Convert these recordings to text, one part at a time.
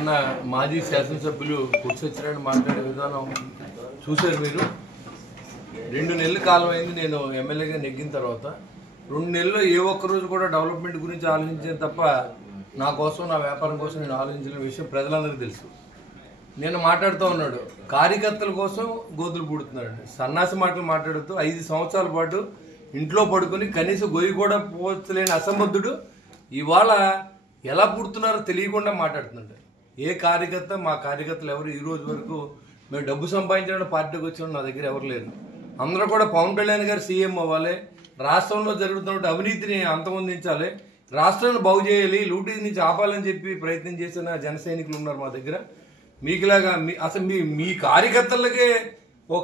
నిన్న మాజీ శాసనసభ్యులు కుర్చొచ్చినట్టు మాట్లాడే విధానం చూశారు మీరు. 2 నెలల కాలం అయింది నేను ఎమ్మెల్యేగా నెగ్గిన తర్వాత. 2 నెలల్లో ఏ ఒక్కరోజు కూడా డెవలప్మెంట్ గురించి ఆలోచించాను తప్ప నా కోసం, నా వ్యాపారం కోసం నేను ఆలోచించిన విషయం ప్రజలందరికీ తెలుసు. నేను మాట్లాడుతూ ఉన్నాడు, కార్యకర్తల కోసం గోతులు పూడుతున్నాడు. సన్నాసి మాటలు మాట్లాడుతూ 5 సంవత్సరాల పాటు ఇంట్లో పడుకొని కనీసం గొయ్యి కూడా పోచలేని అసమర్థుడు ఇవాళ ఎలా పుడుతున్నారో తెలియకుండా మాట్లాడుతున్నాడు. ఏ కార్యకర్త, మా కార్యకర్తలు ఎవరు ఈ రోజు వరకు మేము డబ్బు సంపాదించడానికి పార్టీకి వచ్చిన నా దగ్గర ఎవరు లేరు. అందరూ కూడా పవన్ కళ్యాణ్ గారు సీఎం అవ్వాలి, రాష్ట్రంలో జరుగుతున్న అవినీతిని అంతమొందించాలి, రాష్ట్రాన్ని బాగు చేయాలి, లూటీ నుంచి ఆపాలని చెప్పి ప్రయత్నం చేసిన జన సైనికులు ఉన్నారు మా దగ్గర. మీకులాగా అసలు మీ కార్యకర్తలకే ఓ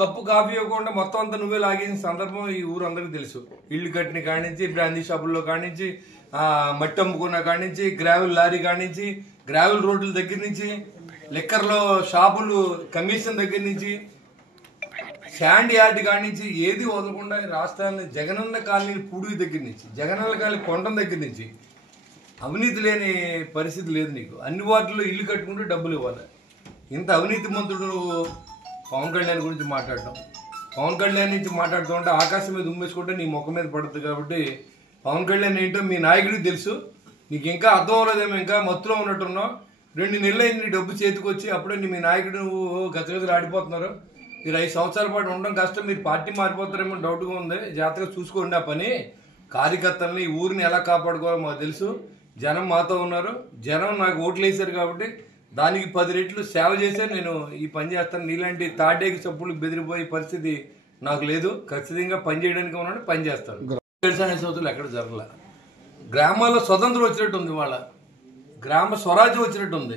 కప్పు కాఫీ ఇవ్వకుండా మొత్తం అంతా నువ్వే లాగేసిన సందర్భం ఈ ఊరు అందరికీ తెలుసు. ఇల్లు కట్టిన కానించి, బ్రాందీ షాపుల్లో కానించి, మట్టి అమ్ముకున్న కానించి, గ్రావెల్ లారీ కానించి, గ్రావెల్ రోడ్ల దగ్గర నుంచి, లిక్కర్లో షాపులు కమిషన్ దగ్గర నుంచి, శాండ్ యార్డ్ కానించి ఏది వదలకుండా రాష్ట్రాన్ని జగనన్న కాలనీ పూడి దగ్గర నుంచి, జగనన్న కాలనీ కొండం దగ్గర నుంచి అవినీతి లేని పరిస్థితి లేదు నీకు. అన్ని వాటిల్లో ఇల్లు కట్టుకుంటూ డబ్బులు ఇవ్వాలి. ఇంత అవినీతి మంత్రుడు పవన్ కళ్యాణ్ గురించి మాట్లాడటం, పవన్ కళ్యాణ్ నుంచి మాట్లాడుతూ ఉంటే ఆకాశం మీద ఉమ్మేసుకుంటే నీ ముఖం మీద పడుతుంది. కాబట్టి పవన్ కళ్యాణ్ ఏంటో మీ నాయకుడికి తెలుసు. నీకు ఇంకా అర్థం అవ్వలేదేమో, ఇంకా మత్తులో ఉన్నట్టున్నావు. 2 నెలలు అయింది నీ డబ్బు చేతికి వచ్చి, అప్పుడే మీ నాయకుడు గతగతలు ఆడిపోతున్నారు. మీరు 5 సంవత్సరాల పాటు ఉండడం కష్టం, మీరు పార్టీ మారిపోతారేమో డౌట్గా ఉంది. జాగ్రత్తగా చూసుకోండి ఆ పని. కార్యకర్తలని, ఈ ఊరిని ఎలా కాపాడుకోవాలో మాకు తెలుసు. జనం మాతో ఉన్నారు, జనం నాకు ఓట్లు వేశారు కాబట్టి దానికి 10 రెట్లు సేవ చేసే నేను ఈ పని చేస్తాను. నీలాంటి తాటేకి చప్పులు బెదిరిపోయే పరిస్థితి నాకు లేదు. ఖచ్చితంగా పని చేయడానికి ఉన్నాడు, పని చేస్తాను. సంవత్సరాలు ఎక్కడ జరగల. గ్రామాల్లో స్వతంత్రం వచ్చినట్టు ఉంది, వాళ్ళ గ్రామ స్వరాజ్యం వచ్చినట్టు ఉంది.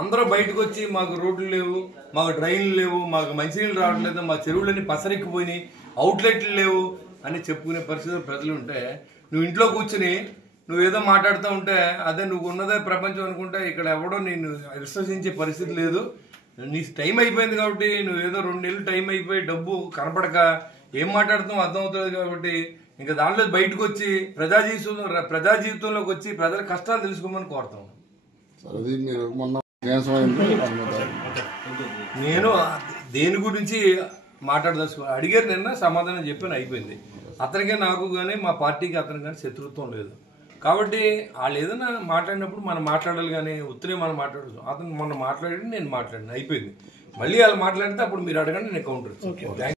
అందరూ బయటకు వచ్చి మాకు రోడ్లు లేవు, మాకు డ్రైన్లు లేవు, మాకు మంచినీళ్ళు రావట్లేదు, మా చెరువులన్నీ పసరెక్కిపోయినాయి, అవుట్లెట్లు లేవు అని చెప్పుకునే పరిస్థితులు ప్రజలు ఉంటే, నువ్వు ఇంట్లో కూర్చుని నువ్వేదో మాట్లాడుతూ ఉంటే అదే నువ్వు ఉన్నదే ప్రపంచం అనుకుంటే ఇక్కడ ఎవడో నేను విశ్వసించే పరిస్థితి లేదు. నీ టైం అయిపోయింది కాబట్టి నువ్వేదో 2 నెలలు టైం అయిపోయి డబ్బు కనపడక ఏం మాట్లాడుతావు అర్థం అవుతుంది. కాబట్టి ఇంకా దాంట్లో బయటకు వచ్చి ప్రజా జీవితంలోకి వచ్చి ప్రజల కష్టాలు తెలుసుకోమని కోరుతాం. నేను దేని గురించి మాట్లాడదలుచుకో అడిగారు, నిన్న సమాధానం చెప్పాను, అయిపోయింది. అతనికే నాకు కానీ మా పార్టీకి అతనికి కానీ శత్రుత్వం లేదు. కాబట్టి వాళ్ళు ఏదైనా మాట్లాడినప్పుడు మనం మాట్లాడాలి, కానీ ఉత్తరే మనం మాట్లాడదు. అతను మొన్న మాట్లాడి నేను మాట్లాడిన అయిపోయింది. మళ్ళీ వాళ్ళు మాట్లాడితే అప్పుడు మీరు అడగండి, నేను కౌంటర్.